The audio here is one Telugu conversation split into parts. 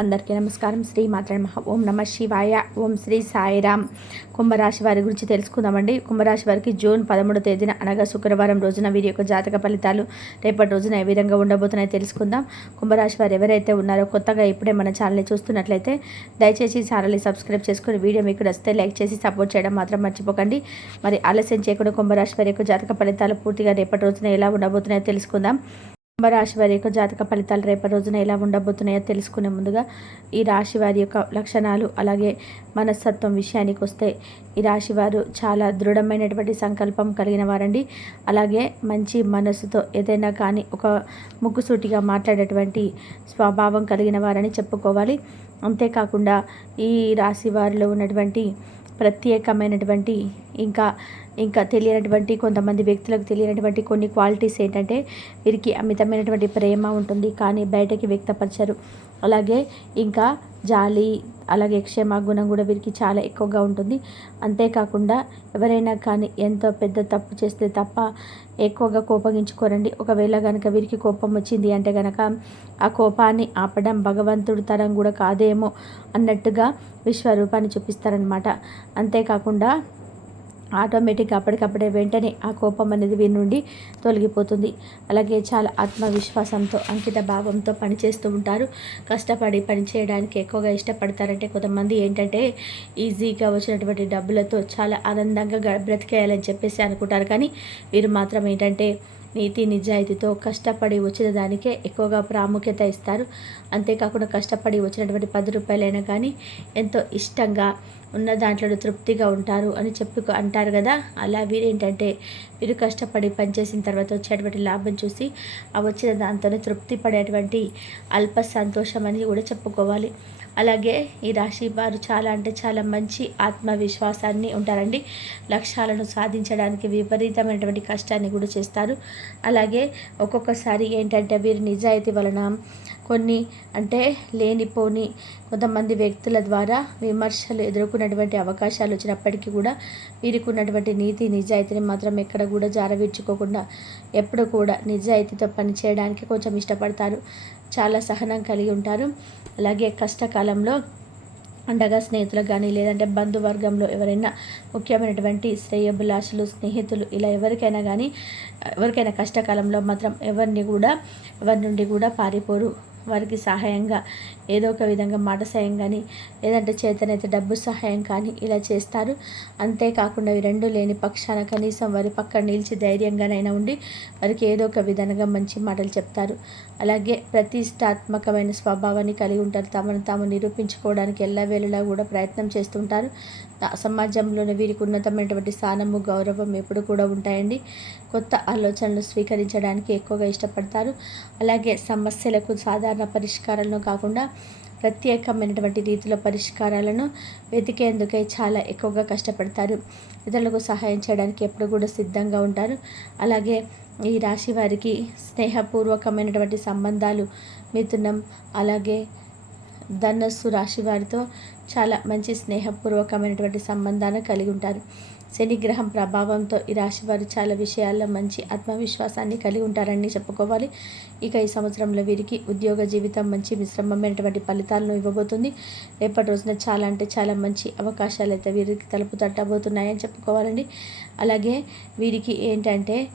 అందరికీ నమస్కారం. శ్రీ మాత్ర మహా ఓం నమ శివాయ. ఓం శ్రీ సాయిరామ్ కుంభరాశి వారి గురించి తెలుసుకుందామండి. కుంభరాశి వారికి జూన్ పదమూడో తేదీన అనగా శుక్రవారం రోజున వీరి యొక్క జాతక ఫలితాలు రేపటి రోజున ఏ విధంగా ఉండబోతున్నాయో తెలుసుకుందాం. కుంభరాశి వారు ఎవరైతే ఉన్నారో కొత్తగా ఇప్పుడే మన ఛానల్ని చూస్తున్నట్లయితే దయచేసి ఛానల్ని సబ్స్క్రైబ్ చేసుకుని వీడియో మీకు వస్తే లైక్ చేసి సపోర్ట్ చేయడం మాత్రం మర్చిపోకండి. మరి ఆలస్యం చేయకుండా కుంభరాశి వారి యొక్క జాతక ఫలితాలు పూర్తిగా రేపటి రోజున ఎలా ఉండబోతున్నాయో తెలుసుకుందాం. రాశి వారి యొక్క జాతక ఫలితాలు రేపటి రోజున ఎలా ఉండబోతున్నాయో తెలుసుకునే ముందుగా ఈ రాశి వారి యొక్క లక్షణాలు అలాగే మనస్తత్వం విషయానికి వస్తే ఈ రాశి వారు చాలా దృఢమైనటువంటి సంకల్పం కలిగిన వారండి. అలాగే మంచి మనసుతో ఏదైనా కానీ ఒక ముక్కుసూటిగా మాట్లాడేటువంటి స్వభావం కలిగిన వారని చెప్పుకోవాలి. అంతేకాకుండా ఈ రాశి వారిలో ఉన్నటువంటి ప్రత్యేకమైనటువంటి ఇంకా ఇంకా తెలియనటువంటి కొంతమంది వ్యక్తులకు తెలియనటువంటి కొన్ని క్వాలిటీస్ ఏంటంటే వీరికి అమితమైనటువంటి ప్రేమ ఉంటుంది కానీ బయటకి వ్యక్తపరచరు. అలాగే ఇంకా జాలి అలాగే క్షమా గుణం కూడా వీరికి చాలా ఎక్కువగా ఉంటుంది. అంతేకాకుండా ఎవరైనా కానీ ఎంతో పెద్ద తప్పు చేస్తే తప్ప ఎక్కువగా కోపగించుకోరండి. ఒకవేళ కనుక వీరికి కోపం వచ్చింది అంటే కనుక ఆ కోపాన్ని ఆపడం భగవంతుడి తరం కూడా కాదేమో అన్నట్టుగా విశ్వరూపాన్ని చూపిస్తారనమాట అంతేకాకుండా ఆటోమేటిక్గా అప్పటికప్పుడే వెంటనే ఆ కోపం అనేది వీరి నుండి తొలగిపోతుంది. అలాగే చాలా ఆత్మవిశ్వాసంతో అంకిత భావంతో పనిచేస్తూ ఉంటారు. కష్టపడి పని చేయడానికి ఎక్కువగా ఇష్టపడతారంటే కొంతమంది ఏంటంటే ఈజీగా వచ్చినటువంటి డబ్బులతో చాలా ఆనందంగా బ్రతికేయాలని చెప్పేసి అనుకుంటారు. కానీ వీరు మాత్రం ఏంటంటే నీతి నిజాయితీతో కష్టపడి వచ్చిన దానికే ఎక్కువగా ప్రాముఖ్యత ఇస్తారు. అంతేకాకుండా కష్టపడి వచ్చినటువంటి పది రూపాయలైనా కానీ ఎంతో ఇష్టంగా ఉన్న దాంట్లో తృప్తిగా ఉంటారు అని చెప్పి అంటారు కదా. అలా వీరేంటంటే వీరు కష్టపడి పనిచేసిన తర్వాత వచ్చేటువంటి లాభం చూసి ఆ వచ్చిన దాంతోనే తృప్తి పడేటువంటి అల్ప సంతోషం అని కూడా చెప్పుకోవాలి. అలాగే ఈ రాశి వారు చాలా అంటే చాలా మంచి ఆత్మవిశ్వాసాన్ని ఉంటారండి. లక్ష్యాలను సాధించడానికి విపరీతమైనటువంటి కష్టాన్ని కూడా చేస్తారు. అలాగే ఒక్కొక్కసారి ఏంటంటే వీరి నిజాయితీ వలన కొన్ని అంటే లేనిపోని కొంతమంది వ్యక్తుల ద్వారా విమర్శలు ఎదుర్కొన్నటువంటి అవకాశాలు వచ్చినప్పటికీ కూడా వీరికి ఉన్నటువంటి నీతి నిజాయితీని మాత్రం ఎక్కడ కూడా జారవిడ్చుకోకుండా ఎప్పుడు కూడా నిజాయితీతో పనిచేయడానికి కొంచెం ఇష్టపడతారు. చాలా సహనం కలిగి ఉంటారు. అలాగే కష్టకాలంలో అండగా స్నేహితులకు కానీ లేదంటే బంధువర్గంలో ఎవరైనా ముఖ్యమైనటువంటి శ్రేయభిలాషులు స్నేహితులు ఇలా ఎవరికైనా కానీ ఎవరికైనా కష్టకాలంలో మాత్రం ఎవరిని కూడా ఎవరి నుండి కూడా పారిపోరు. వారికి సహాయంగా ఏదో ఒక విధంగా మాట సాయం కానీ లేదంటే చేతనైతే డబ్బు సహాయం కానీ ఇలా చేస్తారు. అంతేకాకుండా ఇవి రెండు లేని పక్షాన కనీసం వారి పక్కన నిలిచి ధైర్యంగానైనా ఉండి వారికి ఏదో ఒక విధంగా మంచి మాటలు చెప్తారు. అలాగే ప్రతిష్టాత్మకమైన స్వభావాన్ని కలిగి ఉంటారు. తమను తాము నిరూపించుకోవడానికి ఎల్లవేళలా కూడా ప్రయత్నం చేస్తుంటారు సమాజంలోనే వీరికి ఉన్నతమైనటువంటి స్థానము గౌరవం ఎప్పుడు కూడా ఉంటాయండి. కొత్త ఆలోచనలు స్వీకరించడానికి ఎక్కువగా ఇష్టపడతారు. అలాగే సమస్యలకు సాధారణ పరిష్కారాలను కాకుండా ప్రత్యేకమైనటువంటి రీతిలో పరిష్కారాలను వెతికేందుకే చాలా ఎక్కువగా కష్టపడతారు. ఇతరులకు సహాయం చేయడానికి ఎప్పుడు కూడా సిద్ధంగా ఉంటారు. అలాగే ఈ రాశి వారికి స్నేహపూర్వకమైనటువంటి సంబంధాలు మిథునం అలాగే ధనస్సు రాశి వారితో చాలా మంచి స్నేహపూర్వకమైనటువంటి సంబంధాన్ని కలిగి ఉంటారు. శనిగ్రహం ప్రభావంతో ఈ రాశి వారు చాలా విషయాల్లో మంచి ఆత్మవిశ్వాసాన్ని కలిగి ఉంటారని చెప్పుకోవాలి. ఇక ఈ సంవత్సరంలో వీరికి ఉద్యోగ జీవితం మంచి మిశ్రమమైనటువంటి ఫలితాలను ఇవ్వబోతుంది. రేపటి రోజున చాలా అంటే చాలా మంచి అవకాశాలు అయితే వీరికి తలుపు తట్టబోతున్నాయని చెప్పుకోవాలండి. అలాగే వీరికి ఏంటంటే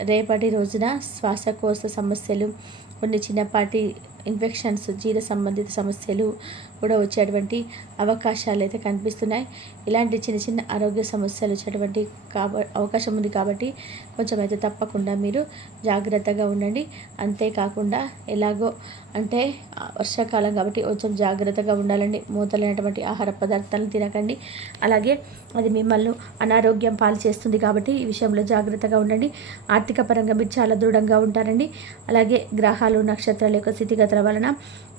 రేపటి రోజున శ్వాసకోశ సమస్యలు కొన్ని చిన్నపాటి ఇన్ఫెక్షన్స్ జీర సంబంధిత సమస్యలు కూడా వచ్చేటువంటి అవకాశాలు అయితే కనిపిస్తున్నాయి. ఇలాంటి చిన్న చిన్న ఆరోగ్య సమస్యలు వచ్చేటువంటి కాబ అవకాశం ఉంది కాబట్టి కొంచెం అయితే తప్పకుండా మీరు జాగ్రత్తగా ఉండండి. అంతేకాకుండా ఎలాగో అంటే వర్షాకాలం కాబట్టి కొంచెం జాగ్రత్తగా ఉండాలండి. మూతలైనటువంటి ఆహార పదార్థాలను తినకండి. అలాగే అది మిమ్మల్ని అనారోగ్యం పాలు చేస్తుంది కాబట్టి ఈ విషయంలో జాగ్రత్తగా ఉండండి. ఆర్థిక పరంగా మీరు చాలా దృఢంగా ఉంటారండి. అలాగే గ్రహాలు నక్షత్రాల యొక్క స్థితిగతుల వలన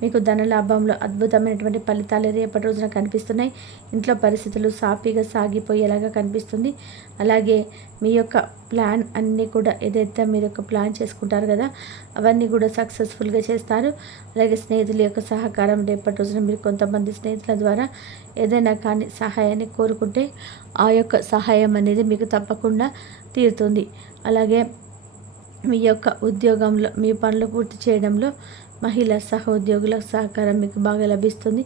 మీకు ధనలాభంలో అద్భుతమైనటువంటి ఫలితాలు రేపటి రోజున కనిపిస్తున్నాయి? ఇంట్లో పరిస్థితులు సాఫీగా సాగిపోయేలాగా కనిపిస్తుంది. అలాగే మీ యొక్క ప్లాన్ అన్నీ కూడా ఏదైతే మీరు ఒక ప్లాన్ చేసుకుంటారు కదా అవన్నీ కూడా సక్సెస్ఫుల్గా చేస్తారు. అలాగే స్నేహితుల యొక్క సహకారం రేపటి రోజున మీరు కొంతమంది స్నేహితుల ద్వారా ఏదైనా కానీ సహాయాన్ని కోరుకుంటే ఆ యొక్క సహాయం అనేది మీకు తప్పకుండా తీరుతుంది. అలాగే మీ యొక్క ఉద్యోగంలో మీ పనులు పూర్తి చేయడంలో మహిళా సహోద్యోగుల సహకారం మీకు బాగా లభిస్తుంది.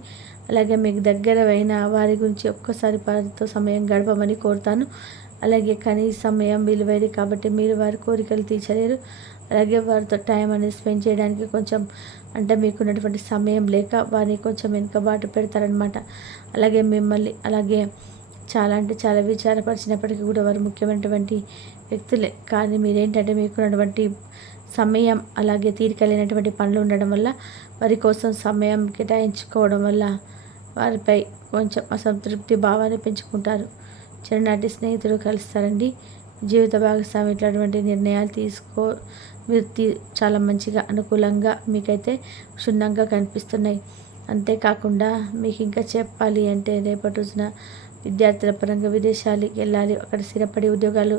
అలాగే మీకు దగ్గర అయిన వారి గురించి ఒక్కసారి వారితో సమయం గడపమని కోరుతాను. అలాగే కనీస సమయం విలువైనది కాబట్టి మీరు వారి కోరికలు తీర్చలేరు. అలాగే వారితో టైం అనేది స్పెండ్ చేయడానికి కొంచెం అంటే మీకున్నటువంటి సమయం లేక వారిని కొంచెం వెనుకబాటు పెడతారనమాట అలాగే మిమ్మల్ని అలాగే చాలా అంటే చాలా విచారపరిచినప్పటికీ కూడా వారు ముఖ్యమైనటువంటి వ్యక్తులే. కానీ మీరేంటంటే మీకున్నటువంటి సమయం అలాగే తీరిక లేనటువంటి పనులు ఉండడం వల్ల వారి కోసం సమయం కేటాయించుకోవడం వల్ల వారిపై కొంచెం అసంతృప్తి భావాన్ని పెంచుకుంటారు. చిన్ననాటి స్నేహితులు కలుస్తారండి. జీవిత భాగస్వామి ఇట్లాంటి నిర్ణయాలు తీసుకో మీరు చాలా మంచిగా అనుకూలంగా మీకైతే క్షుణ్ణంగా కనిపిస్తున్నాయి. అంతేకాకుండా మీకు ఇంకా చెప్పాలి అంటే రేపటి రోజున విద్యార్థుల పరంగా విదేశాలకు వెళ్ళాలి అక్కడ స్థిరపడి ఉద్యోగాలు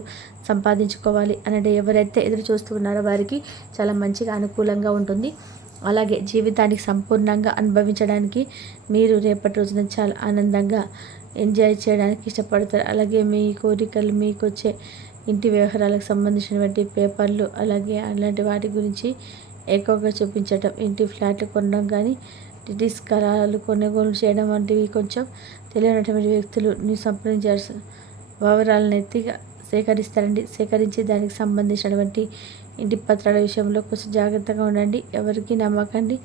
సంపాదించుకోవాలి అనేది ఎవరైతే ఎదురు చూస్తున్నారో వారికి చాలా మంచిగా అనుకూలంగా ఉంటుంది. అలాగే జీవితానికి సంపూర్ణంగా అనుభవించడానికి మీరు రేపటి రోజున చాలా ఆనందంగా ఎంజాయ్ చేయడానికి ఇష్టపడతారు. అలాగే మీ కోరికలు మీకు వచ్చే ఇంటి వ్యవహారాలకు సంబంధించినటువంటి పేపర్లు అలాగే అలాంటి వాటి గురించి ఎక్కువగా చూపించడం ఇంటి ఫ్లాట్లు కొనడం కానీ టిటిస్ కళాలు కొనుగోలు చేయడం వంటివి కొంచెం తెలియనటువంటి వ్యక్తులు నీ సంప్రదించాల్సిన వివరాలను ఎత్తిగా సేకరిస్తారండి. సేకరించి దానికి సంబంధించినటువంటి ఇంటి పత్రాల విషయంలో కొంచెం జాగ్రత్తగా ఉండండి. ఎవరికి నమ్మకండి.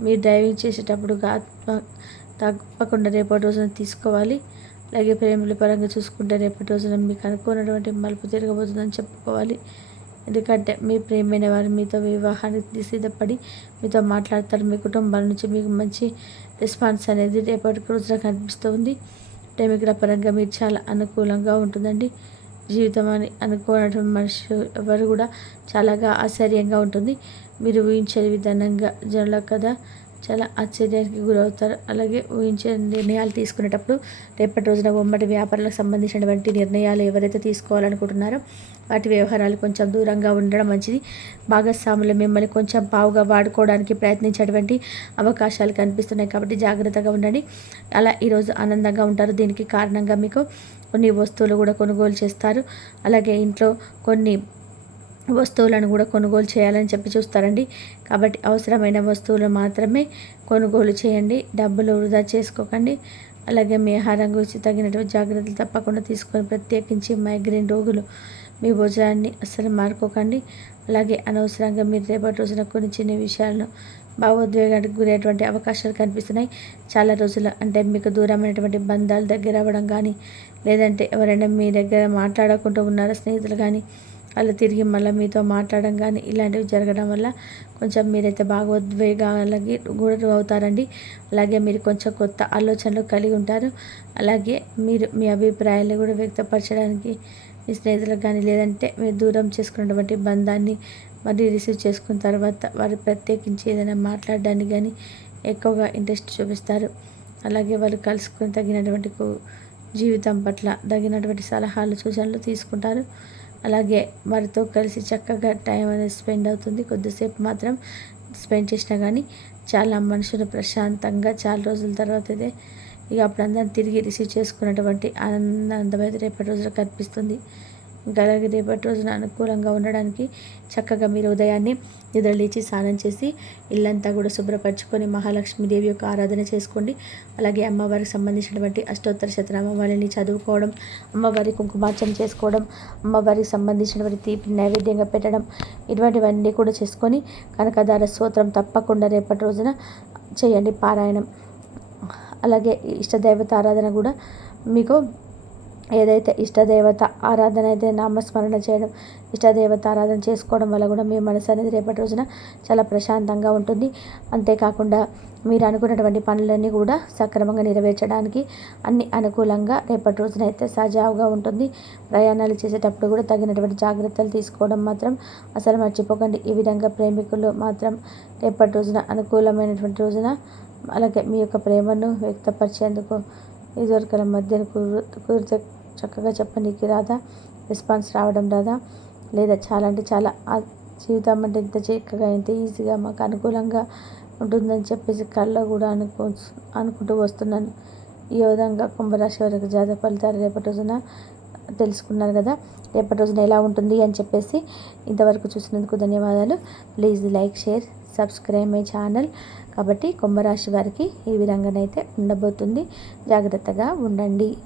మీరు డ్రైవింగ్ చేసేటప్పుడు ఆత్మ తప్పకుండా రేపటి రోజున తీసుకోవాలి. అలాగే ప్రేమల పరంగా చూసుకుంటే రేపటి రోజున మీకు అనుకున్నటువంటి మలుపు తిరగబోతుందని చెప్పుకోవాలి. ఎందుకంటే మీ ప్రేమైన వారు మీతో వివాహానికి సిద్ధపడి మీతో మాట్లాడతారు. మీ కుటుంబాల నుంచి మీకు మంచి రెస్పాన్స్ అనేది రేపటి రోజున కనిపిస్తుంది ప్రేమికుల పరంగా మీరు చాలా అనుకూలంగా ఉంటుందండి. జీవితం అని అనుకోనటువంటి మనిషి ఎవరు కూడా చాలాగా ఆశ్చర్యంగా ఉంటుంది. మీరు ఊహించే విధానంగా జనుల కదా. చాలా ఆశ్చర్యానికి గురవుతారు. అలాగే ఊహించే నిర్ణయాలు తీసుకునేటప్పుడు రేపటి రోజున ఉమ్మడి వ్యాపారాలకు సంబంధించినటువంటి నిర్ణయాలు ఎవరైతే తీసుకోవాలనుకుంటున్నారో వాటి వ్యవహారాలు కొంచెం దూరంగా ఉండడం మంచిది. భాగస్వాములు మిమ్మల్ని కొంచెం పావుగా వాడుకోవడానికి ప్రయత్నించేటువంటి అవకాశాలు కనిపిస్తున్నాయి కాబట్టి జాగ్రత్తగా ఉండండి. అలా ఈరోజు ఆనందంగా ఉంటారు. దీనికి కారణంగా మీకు కొన్ని వస్తువులు కూడా కొనుగోలు చేస్తారు. అలాగే ఇంట్లో కొన్ని వస్తువులను కూడా కొనుగోలు చేయాలని చెప్పి చూస్తారండి. కాబట్టి అవసరమైన వస్తువులు మాత్రమే కొనుగోలు చేయండి. డబ్బులు వృధా చేసుకోకండి. అలాగే మీ ఆహారం గురించి తగినటువంటి జాగ్రత్తలు తప్పకుండా తీసుకొని ప్రత్యేకించి మైగ్రేన్ రోగులు మీ భోజనాన్ని అస్సలు మార్కోకండి. అలాగే అనవసరంగా మీరు రేపటి రోజున కొన్ని చిన్న విషయాలను భావోద్వేగానికి గురయ్యేటువంటి అవకాశాలు కనిపిస్తున్నాయి. చాలా రోజులు అంటే మీకు దూరమైనటువంటి బంధాలు దగ్గర అవ్వడం కానీ లేదంటే ఎవరైనా మీ దగ్గర మాట్లాడకుండా ఉన్నారా స్నేహితులు కానీ వాళ్ళు తిరిగి మళ్ళీ మీతో మాట్లాడడం కానీ ఇలాంటివి జరగడం వల్ల కొంచెం మీరైతే భాగోద్వేగాలకి గురి అవుతారండి. అలాగే మీరు కొంచెం కొత్త ఆలోచనలు కలిగి ఉంటారు. అలాగే మీరు మీ అభిప్రాయాలు కూడా వ్యక్తపరచడానికి మీ స్నేహితులకు కానీ లేదంటే మీరు దూరం చేసుకున్నటువంటి బంధాన్ని మరి రిసీవ్ చేసుకున్న తర్వాత వారు ప్రత్యేకించి ఏదైనా మాట్లాడడానికి కానీ ఎక్కువగా ఇంట్రెస్ట్ చూపిస్తారు. అలాగే వాళ్ళు కలుసుకుని తగినటువంటి జీవితం పట్ల తగినటువంటి సలహాలు సూచనలు తీసుకుంటారు. అలాగే వారితో కలిసి చక్కగా టైం అనేది స్పెండ్ అవుతుంది. కొద్దిసేపు మాత్రం స్పెండ్ చేసినా కానీ చాలా మనుషులు ప్రశాంతంగా చాలా రోజుల తర్వాత అయితే ఇక అప్పుడు అందరం తిరిగి రిసీవ్ చేసుకున్నటువంటి ఆనందమైతే రేపటి రోజులు కనిపిస్తుంది. అలాగే రేపటి రోజున అనుకూలంగా ఉండడానికి చక్కగా మీరు ఉదయాన్నే నిద్రలేచి స్నానం చేసి ఇల్లంతా కూడా శుభ్రపరచుకొని మహాలక్ష్మీదేవి యొక్క ఆరాధన చేసుకోండి. అలాగే అమ్మవారికి సంబంధించినటువంటి అష్టోత్తర శతనామాలని చదువుకోవడం అమ్మవారి కుంకుమార్చన చేసుకోవడం అమ్మవారికి సంబంధించినటువంటి తీపి నైవేద్యంగా పెట్టడం ఇటువంటివన్నీ కూడా చేసుకొని కనకదార స్తోత్రం తప్పకుండా రేపటి రోజున చేయండి పారాయణం. అలాగే ఇష్టదైవత ఆరాధన కూడా మీకు ఏదైతే ఇష్టదేవత ఆరాధన అయితే నామస్మరణ చేయడం ఇష్టదేవత ఆరాధన చేసుకోవడం వల్ల కూడా మీ మనసు అనేది రేపటి రోజున చాలా ప్రశాంతంగా ఉంటుంది. అంతేకాకుండా మీరు అనుకున్నటువంటి పనులన్నీ కూడా సక్రమంగా నెరవేర్చడానికి అన్ని అనుకూలంగా రేపటి రోజున అయితే సజావుగా ఉంటుంది. ప్రయాణాలు చేసేటప్పుడు కూడా తగినటువంటి జాగ్రత్తలు తీసుకోవడం మాత్రం అసలు మర్చిపోకండి. ఈ విధంగా ప్రేమికులు మాత్రం రేపటి రోజున అనుకూలమైనటువంటి రోజున అలాగే మీ యొక్క ప్రేమను వ్యక్తపరిచేందుకు ఇదివరకల మధ్యన కుదిరితే చక్కగా చెప్పనీకి రాదా? రెస్పాన్స్ రావడం రాదా? లేదా చాలా అంటే చాలా. జీవితం అంటే ఇంత చక్కగా ఇంత ఈజీగా మాకు అనుకూలంగా ఉంటుందని చెప్పేసి కళ్ళలో కూడా అనుకో అనుకుంటూ వస్తున్నాను. ఈ విధంగా కుంభరాశి వరకు జాతక ఫలితాలు రేపటి రోజున తెలుసుకున్నారు కదా? రేపటి రోజున ఎలా ఉంటుంది అని చెప్పేసి ఇంతవరకు చూసినందుకు ధన్యవాదాలు. Please like share subscribe my channel. కాబట్టి కుంభరాశి వారికి ఈ విధంగానైతే ఉండబోతుంది. జాగ్రత్తగా ఉండండి.